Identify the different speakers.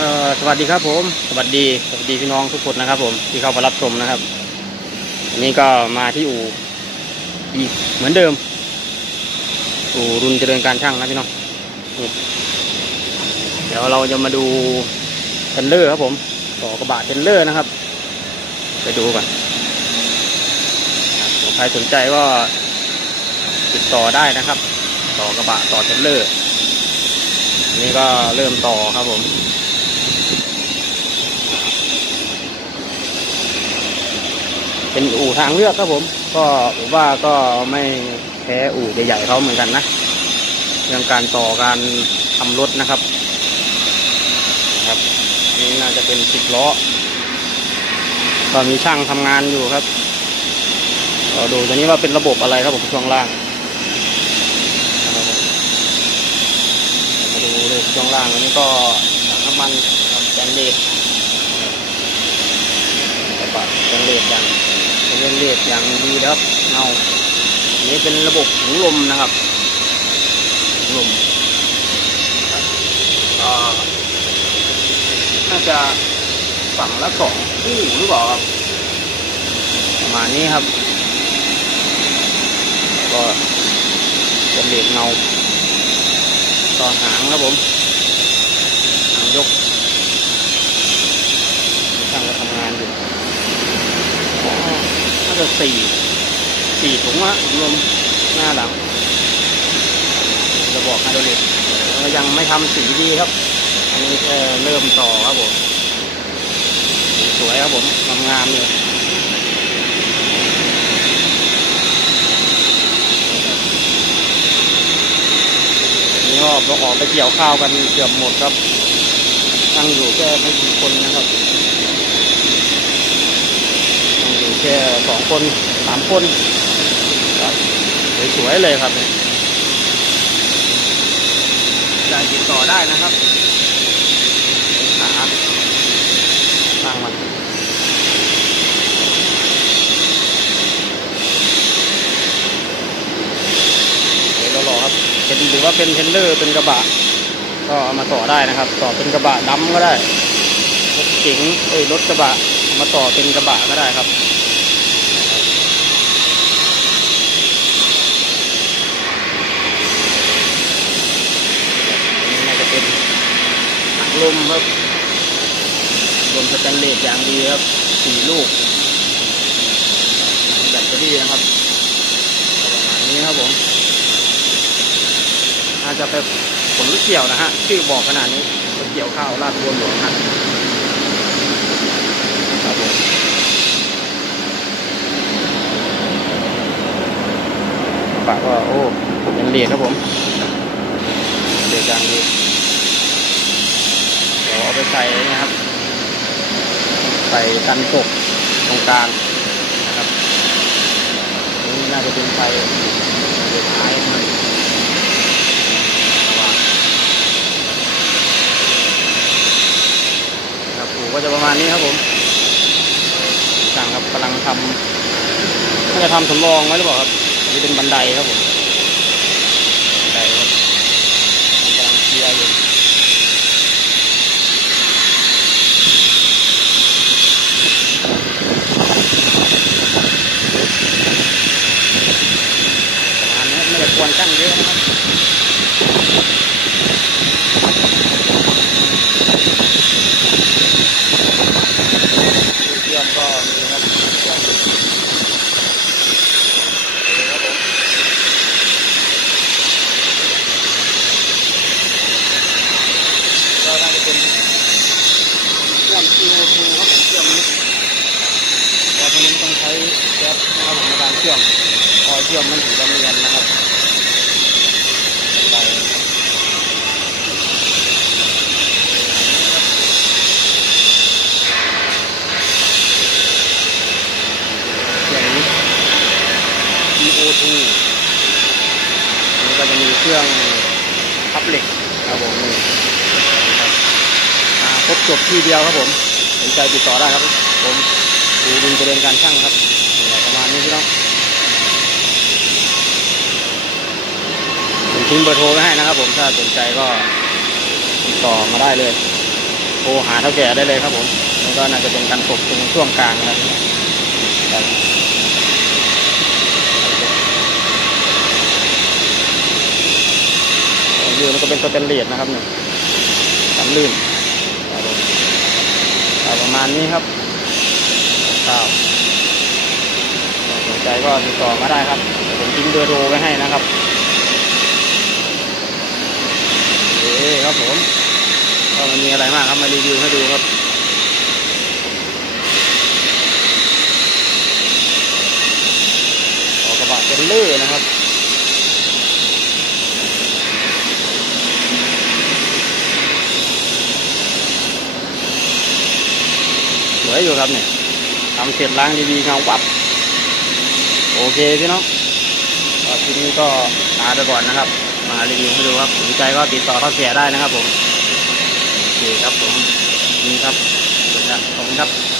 Speaker 1: ออสวัสดีครับผม สวัสดีสวัสดีพี่น้องทุกคนนะครับ ผมที่เข้ามารับชมนะครับอันนี้ก็มาที่อู่อีกเหมือนเดิม อู่รุนเจริญการช่างนะพี่น้องเดี๋ยวเราจะมาดูเทนเลอร์ครับผมต่อกระบะเทนเลอร์นะครับ ไปดูกันใครสนใจก็ติดต่อได้นะครับ ต่อกระบะต่อเทนเลอร์นี่ก็เริ่มต่อครับผม เป็นอู่ทางเลือกครับผม ก็ผมว่าก็ไม่แพ้อู่ใหญ่ๆเขาเหมือนกันนะเรื่องการต่อการทำรถนะครับนะครับ นี่น่าจะเป็นสิบล้อก็มีช่างทำงานอยู่ครับเราดูตัวนี้ว่าเป็นระบบอะไรครับผมช่วงล่างมาดูเลยช่วงล่างอันนี้ก็ถังน้ำมันแบนเดดกระบะแบนเดดอย่าง เป็นเรียกอย่างดีแล้วเงาอันนี้เป็นระบบถุงลมนะครับถุงลมน่าจะฝั่งละสองคู่หรือเปล่าครับประมาณนี้ครับ ก็เป็นเหล็กเงา ต่อหางครับผมหางยกช่างก็ทำงานอยู่ อ๋อน่าจะ สี่สี่ถุงอะถุงลมหน้าหลังจะบอกไฮโดรลิกยังไม่ทำสีดีครับ อันนี้แค่เริ่มต่อครับผม สวยครับผมงามๆเลยนี่ก็ต้องออกไปเกี่ยวข้าวกันเกือบหมดครับ ตั้งอยู่แค่ไม่กี่คนนะครับ ต้องอยู่ แค่สองคนสามคนครับสวยๆเลยครับอยากติดต่อได้นะครับหาสร้างมันเดี๋ยวเรารอครับเป็นหรือว่าเป็นเทนเลอร์เป็นกระบะ ก็เอามาต่อได้นะครับ ต่อเป็นกระบะดำก็ได้รถเก๋งเอ้ยรถกระบะเอามาต่อเป็นกระบะก็ได้ครับ อันนี้น่าจะเป็นถัง ลมครับลมสแตนเลสอย่างดีครับสี่ลูกแบตเตอรี่นะครับประมาณนี้ครับผมอาจจะไปผลเกี่ยวนะฮะชื่อบอกขนาดนี้รถเกี่ยวข้าวลาดบัวหลวงนะครับผมปากว่าโอ้เป็นเลสครับผมเดือดจังดีเดี๋ย ใส่นะครับ ใส่กันตกตรงกลางนะครับนี่น่าจะเป็นไฟเดือดท้ายมันระวังครับผูก็จะประมาณนี้ครับผมช่งครับกำลังทำน่าจะทำสำรองไว้หรือเปล่าครับนี่เป็นบันไดครับผมบันไดครับ กำลังเคลียร์อยู่ประมาณนี้ไม่ได้ควรตั้งเยอะนะครับเชื่อมก็มีครับเชื่อมอยู่ครับผม ก็น่าจะเป็นเครื่อง CO2 ครับผมเครื่องนี้แต่ตรงนี้ต้องใช้แก๊ส นะครับผมในการเชื่อมคอยเชื่อมมันถึงจะเนียนนะครับไปเครื่องนี้ CO2 อันนี้ก็จะมีเครื่องพับเหล็กครับผมนี่อ่าครบจบที่เดียวครับผมสนใจติดต่อได้ครับ ผมดูดินเจริญการช่างครับ นี่พี่น้องผมทิ้งเบอร์โทรไว้ให้นะครับ ผมถ้าสนใจก็ติดต่อมาได้เลย โทรหาเท่าแก่ได้เลยครับผมแล้วก็น่าจะเป็นการตกตรงช่วงกลางนะครับครับวิวแล้วก็เป็นสเตนเลสนะครับเนี่ยกันลื่นประมาณนี้ครับข้าว ก็ติดต่อมาได้ครับเดี๋ยวผมทิ้งเบอร์โทรไว้ให้นะครับโอเคครับผมก็มันมีอะไรมากครับมารีวิวให้ดูครับออกกระบะเป็นลื่นนะครับสวยอยู่ครับเนี่ยทำเสร็จล้างดีๆเงาปับ โอเคพี่น้องทีนี้ก็ลาไปก่อนนะครับ มารีวิวให้ดูครับสนใจก็ติดต่อเข้าเสียได้นะครับผม โอเคครับผมนี่ครับขอบคุณครับ